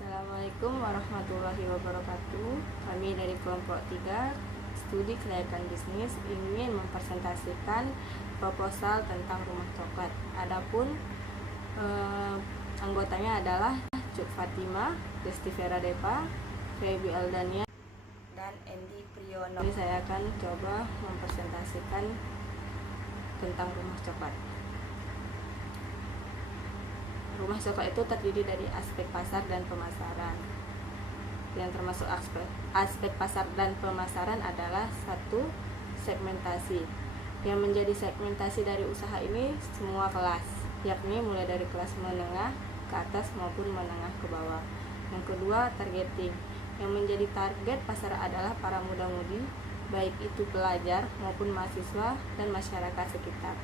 Assalamualaikum warahmatullahi wabarakatuh. Kami dari kelompok 3 studi kelayakan bisnis ingin mempresentasikan proposal tentang rumah coklat. Adapun anggotanya adalah Cuk Fatima, Desti Vera Depa, Feby Aldania, dan Endi Priyono. Jadi saya akan coba mempresentasikan tentang rumah coklat. Rumah coklat itu terdiri dari aspek pasar dan pemasaran. Yang termasuk aspek pasar dan pemasaran adalah satu, segmentasi. Yang menjadi segmentasi dari usaha ini semua kelas, yakni mulai dari kelas menengah ke atas maupun menengah ke bawah. Yang kedua, targeting. Yang menjadi target pasar adalah para muda-mudi, baik itu pelajar maupun mahasiswa dan masyarakat sekitar.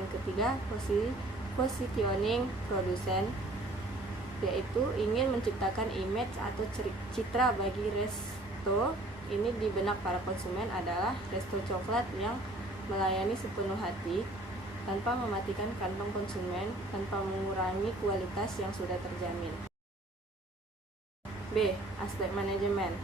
Yang ketiga, positioning produsen, yaitu ingin menciptakan image atau citra bagi resto ini di benak para konsumen adalah resto coklat yang melayani sepenuh hati tanpa mematikan kantong konsumen, tanpa mengurangi kualitas yang sudah terjamin. B. Aspek manajemen.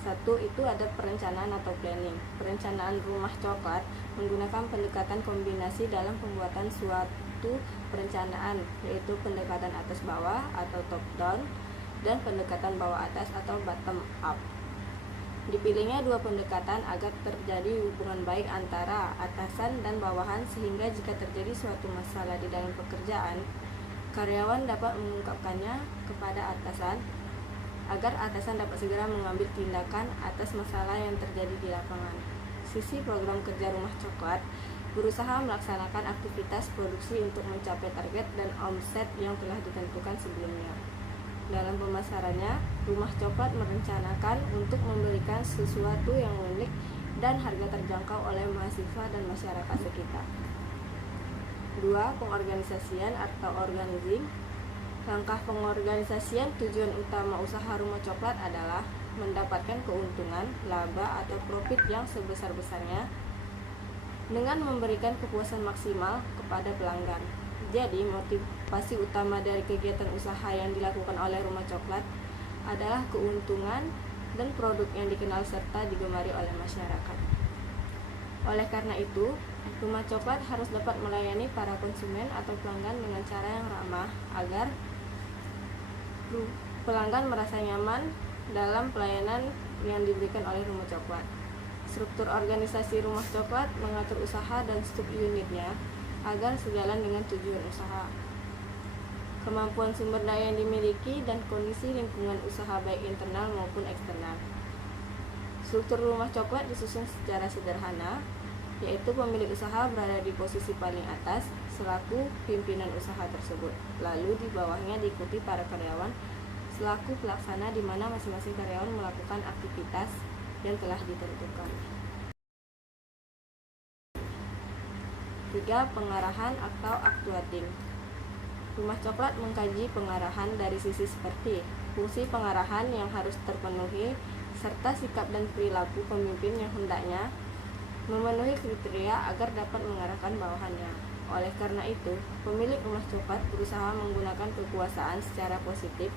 Satu, itu ada perencanaan atau planning. Perencanaan rumah coklat menggunakan pendekatan kombinasi dalam pembuatan suatu perencanaan, yaitu pendekatan atas bawah atau top down dan pendekatan bawah atas atau bottom up. Dipilihnya dua pendekatan agar terjadi hubungan baik antara atasan dan bawahan, sehingga jika terjadi suatu masalah di dalam pekerjaan, karyawan dapat mengungkapkannya kepada atasan agar atasan dapat segera mengambil tindakan atas masalah yang terjadi di lapangan. Sisi program kerja rumah coklat berusaha melaksanakan aktivitas produksi untuk mencapai target dan omset yang telah ditentukan sebelumnya. Dalam pemasarannya, rumah coklat merencanakan untuk memberikan sesuatu yang unik dan harga terjangkau oleh mahasiswa dan masyarakat sekitar. 2. Pengorganisasian atau organizing. Langkah pengorganisasian tujuan utama usaha rumah coklat adalah mendapatkan keuntungan, laba atau profit yang sebesar-besarnya dengan memberikan kepuasan maksimal kepada pelanggan. Jadi, motivasi utama dari kegiatan usaha yang dilakukan oleh rumah coklat adalah keuntungan dan produk yang dikenal serta digemari oleh masyarakat. Oleh karena itu, rumah coklat harus dapat melayani para konsumen atau pelanggan dengan cara yang ramah agar pelanggan merasa nyaman dalam pelayanan yang diberikan oleh rumah coklat. Struktur organisasi rumah coklat mengatur usaha dan sub-unitnya agar sejalan dengan tujuan usaha. Kemampuan sumber daya yang dimiliki dan kondisi lingkungan usaha baik internal maupun eksternal. Struktur rumah coklat disusun secara sederhana, yaitu pemilik usaha berada di posisi paling atas selaku pimpinan usaha tersebut. Lalu di bawahnya diikuti para karyawan selaku pelaksana, di mana masing-masing karyawan melakukan aktivitas yang telah ditentukan. 3. Pengarahan atau actuating. Rumah coklat mengkaji pengarahan dari sisi seperti fungsi pengarahan yang harus terpenuhi serta sikap dan perilaku pemimpin yang hendaknya memenuhi kriteria agar dapat mengarahkan bawahannya. Oleh karena itu, pemilik rumah coklat berusaha menggunakan kekuasaan secara positif,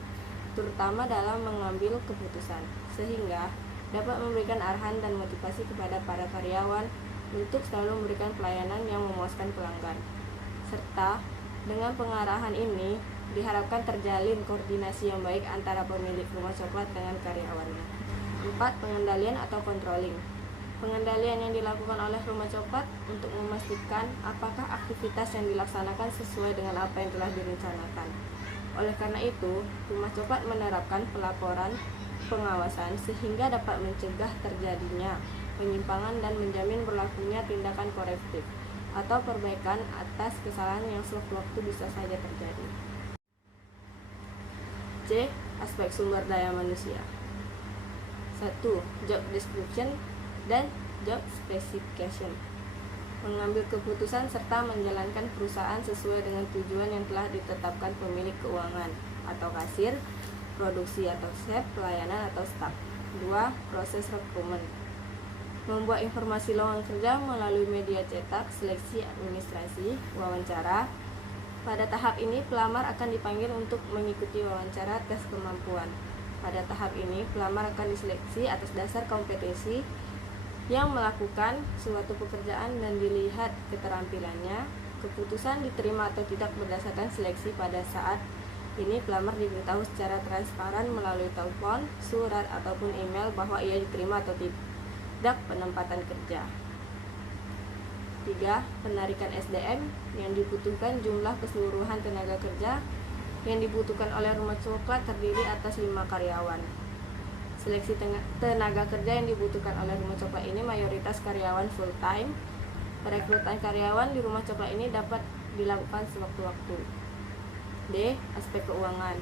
terutama dalam mengambil keputusan, sehingga dapat memberikan arahan dan motivasi kepada para karyawan untuk selalu memberikan pelayanan yang memuaskan pelanggan. Serta dengan pengarahan ini diharapkan terjalin koordinasi yang baik antara pemilik rumah coklat dengan karyawannya. 4. Pengendalian atau controlling. Pengendalian yang dilakukan oleh rumah coklat untuk memastikan apakah aktivitas yang dilaksanakan sesuai dengan apa yang telah direncanakan. Oleh karena itu, rumah coklat menerapkan pelaporan pengawasan sehingga dapat mencegah terjadinya penyimpangan dan menjamin berlakunya tindakan korektif atau perbaikan atas kesalahan yang sewaktu-waktu bisa saja terjadi. C. Aspek sumber daya manusia. 1. Job description dan job specification. Mengambil keputusan serta menjalankan perusahaan sesuai dengan tujuan yang telah ditetapkan pemilik keuangan atau kasir, produksi atau chef, pelayanan atau staf. 2. Proses rekrutmen. Membuat informasi lowongan kerja melalui media cetak, seleksi administrasi, wawancara, Pada tahap ini, pelamar akan dipanggil untuk mengikuti wawancara tes kemampuan. Pada tahap ini, pelamar akan diseleksi atas dasar kompetensi yang melakukan suatu pekerjaan dan dilihat keterampilannya. Keputusan diterima atau tidak berdasarkan seleksi. Pada saat ini, pelamar diberitahu secara transparan melalui telepon, surat, ataupun email bahwa ia diterima atau tidak penempatan kerja. 3. Penarikan SDM yang dibutuhkan. Jumlah keseluruhan tenaga kerja yang dibutuhkan oleh Rumah Coklat terdiri atas 5 karyawan. Seleksi tenaga kerja yang dibutuhkan oleh Rumah Coklat ini mayoritas karyawan full time. Perekrutan karyawan di Rumah Coklat ini dapat dilakukan sewaktu-waktu. D. Aspek keuangan.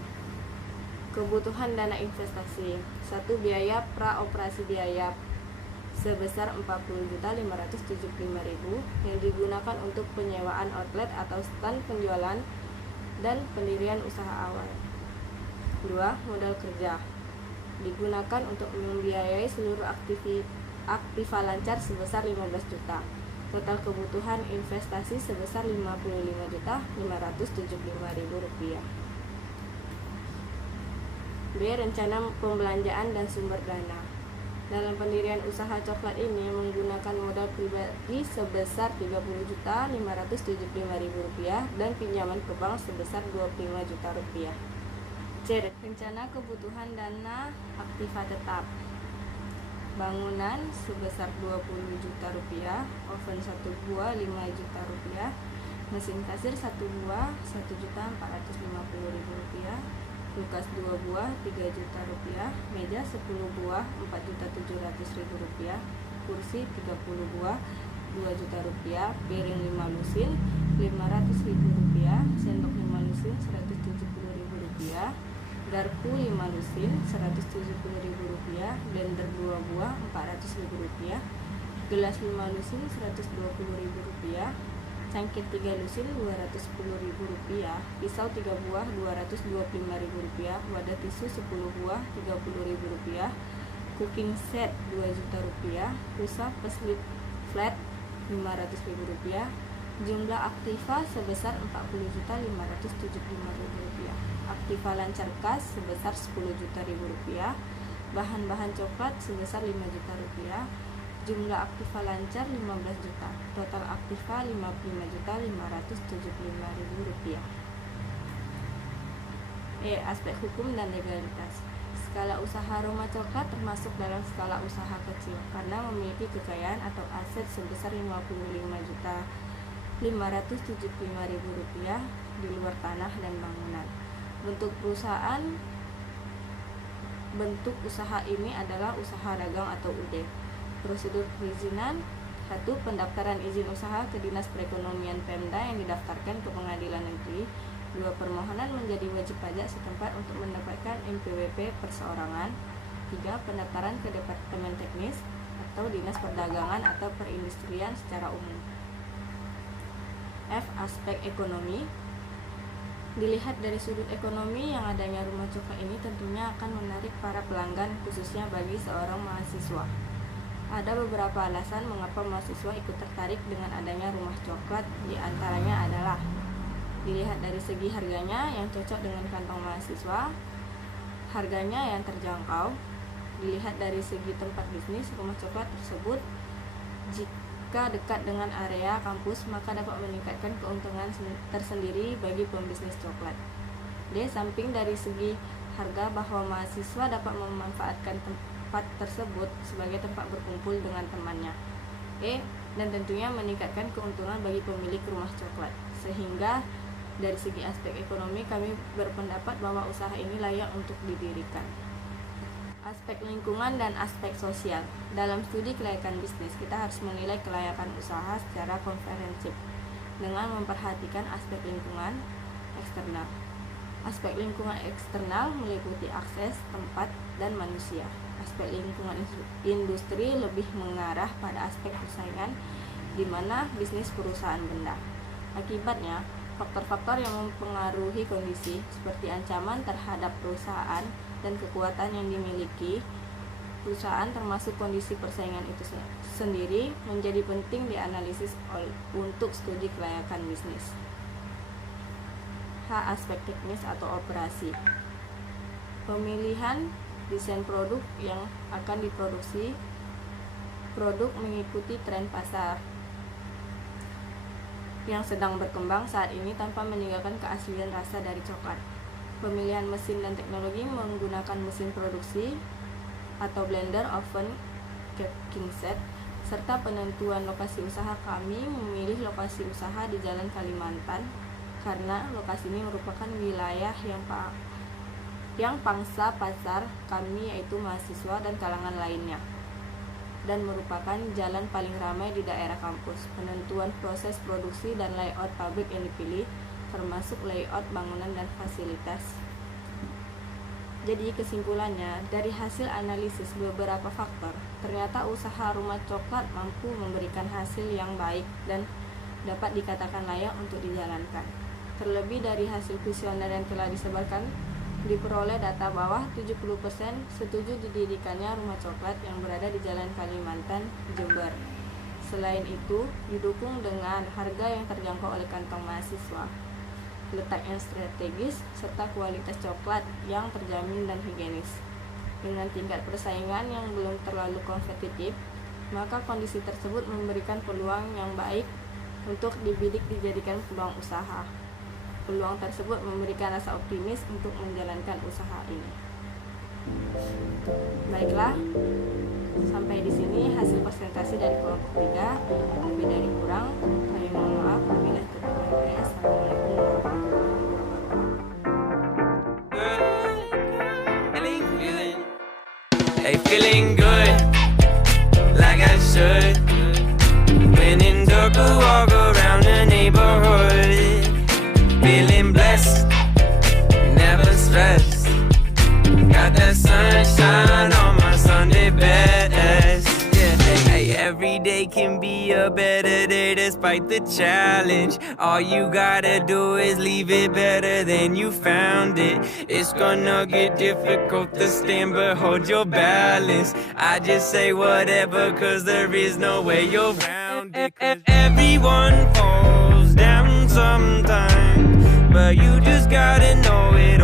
Kebutuhan dana investasi. 1. Biaya praoperasi biaya sebesar 40.575.000 yang digunakan untuk penyewaan outlet atau stand penjualan dan pendirian usaha awal. 2. Modal kerja digunakan untuk membiayai seluruh aktiva lancar sebesar 15 juta. Total kebutuhan investasi sebesar 55.575.000 rupiah. B. Rencana pembelanjaan dan sumber dana. Dalam pendirian usaha coklat ini menggunakan modal pribadi sebesar 30.575.000 rupiah dan pinjaman ke bank sebesar 25 juta rupiah. C. Rencana kebutuhan dana aktiva tetap. Bangunan sebesar 20 juta rupiah, oven 1 buah 5 juta rupiah, mesin kasir 1 buah 1.450.000 rupiah, kulkas 2 buah 3 juta rupiah, meja 10 buah 4.700.000 rupiah, kursi 30 buah 2 juta rupiah, piring 5 lusin 500.000 rupiah, sendok 5 lusin 170.000 rupiah, garpu 5 lusin 170.000 rupiah, blender 2 buah 400.000 rupiah, gelas 5 lusin 120.000 rupiah, cangkir 3 lusin 210.000 rupiah, pisau 3 buah 225.000 rupiah, wadah tisu 10 buah 30.000 rupiah, cooking set 2 juta rupiah, pulsa peslip flat 500.000 rupiah, jumlah aktiva sebesar 40.575.000 rupiah, aktiva lancar kas sebesar 10 juta rupiah, bahan-bahan coklat sebesar 5 juta rupiah, jumlah aktiva lancar 15 juta, total aktiva 55.575.000 rupiah. E. Aspek hukum dan legalitas. Skala usaha Rumah Coklat termasuk dalam skala usaha kecil karena memiliki kekayaan atau aset sebesar 55.575.000 rupiah di luar tanah dan bangunan. Bentuk usaha ini adalah usaha dagang atau UD. Prosedur perizinan. 1. Pendaftaran izin usaha ke Dinas Perekonomian Pemda yang didaftarkan ke Pengadilan Negeri. 2. Permohonan menjadi wajib pajak setempat untuk mendapatkan NPWP perseorangan. 3. Pendaftaran ke Departemen Teknis atau Dinas Perdagangan atau Perindustrian secara umum. F. Aspek ekonomi. Dilihat dari sudut ekonomi, yang adanya Rumah Coklat ini tentunya akan menarik para pelanggan, khususnya bagi seorang mahasiswa. Ada beberapa alasan mengapa mahasiswa ikut tertarik dengan adanya Rumah Coklat. Di antaranya adalah dilihat dari segi harganya yang cocok dengan kantong mahasiswa, harganya yang terjangkau. Dilihat dari segi tempat bisnis Rumah Coklat tersebut, jika dekat dengan area kampus maka dapat meningkatkan keuntungan tersendiri bagi pembisnis coklat. D. Samping dari segi harga, bahwa mahasiswa dapat memanfaatkan tempat tersebut sebagai tempat berkumpul dengan temannya. E. Dan tentunya meningkatkan keuntungan bagi pemilik Rumah Coklat. Sehingga dari segi aspek ekonomi kami berpendapat bahwa usaha ini layak untuk didirikan. Aspek lingkungan dan aspek sosial. Dalam studi kelayakan bisnis, kita harus menilai kelayakan usaha secara komprehensif dengan memperhatikan aspek lingkungan eksternal. Aspek lingkungan eksternal meliputi akses, tempat, dan manusia. Aspek lingkungan industri lebih mengarah pada aspek persaingan, di mana bisnis perusahaan benda. Akibatnya, faktor-faktor yang mempengaruhi kondisi seperti ancaman terhadap perusahaan dan kekuatan yang dimiliki perusahaan termasuk kondisi persaingan itu sendiri menjadi penting dianalisis untuk studi kelayakan bisnis. aspek teknis atau operasi. Pemilihan desain produk yang akan diproduksi. Produk mengikuti tren pasar yang sedang berkembang saat ini tanpa meninggalkan keaslian rasa dari coklat. Pemilihan mesin dan teknologi menggunakan mesin produksi atau blender, oven, caking set, serta penentuan lokasi usaha. Kami memilih lokasi usaha di Jalan Kalimantan karena lokasi ini merupakan wilayah yang pangsa pasar kami, yaitu mahasiswa dan kalangan lainnya, dan merupakan jalan paling ramai di daerah kampus. Penentuan proses produksi dan layout pabrik yang dipilih, termasuk layout bangunan dan fasilitas. Jadi kesimpulannya, dari hasil analisis beberapa faktor, ternyata usaha rumah coklat mampu memberikan hasil yang baik dan dapat dikatakan layak untuk dijalankan. Terlebih dari hasil kuesioner yang telah disebarkan, diperoleh data bawah 70% setuju didirikannya rumah coklat yang berada di Jalan Kalimantan, Jember. Selain itu, didukung dengan harga yang terjangkau oleh kantong mahasiswa, letak yang strategis, serta kualitas coklat yang terjamin dan higienis. Dengan tingkat persaingan yang belum terlalu kompetitif, maka kondisi tersebut memberikan peluang yang baik untuk dibidik dijadikan peluang usaha. Peluang tersebut memberikan rasa optimis untuk menjalankan usaha ini. Baiklah, sampai di sini hasil presentasi dari kelompok 3. Lebih dari kurang, kami mohon maaf. Wabillahi taufiq wal hidayah. Assalamualaikum warahmatullahi wabarakatuh. Hey, feeling good, like I should. When in dark, I walk around the neighborhood. Feeling blessed, never stressed. Got that sunshine on my Sunday best. Yeah, hey, every day can be a better day despite the challenge. All you gotta do is leave it better than you found it. It's gonna get difficult to stand, but hold your balance. I just say whatever, cause there is no way you're around it. Everyone falls down sometimes, but you just gotta know it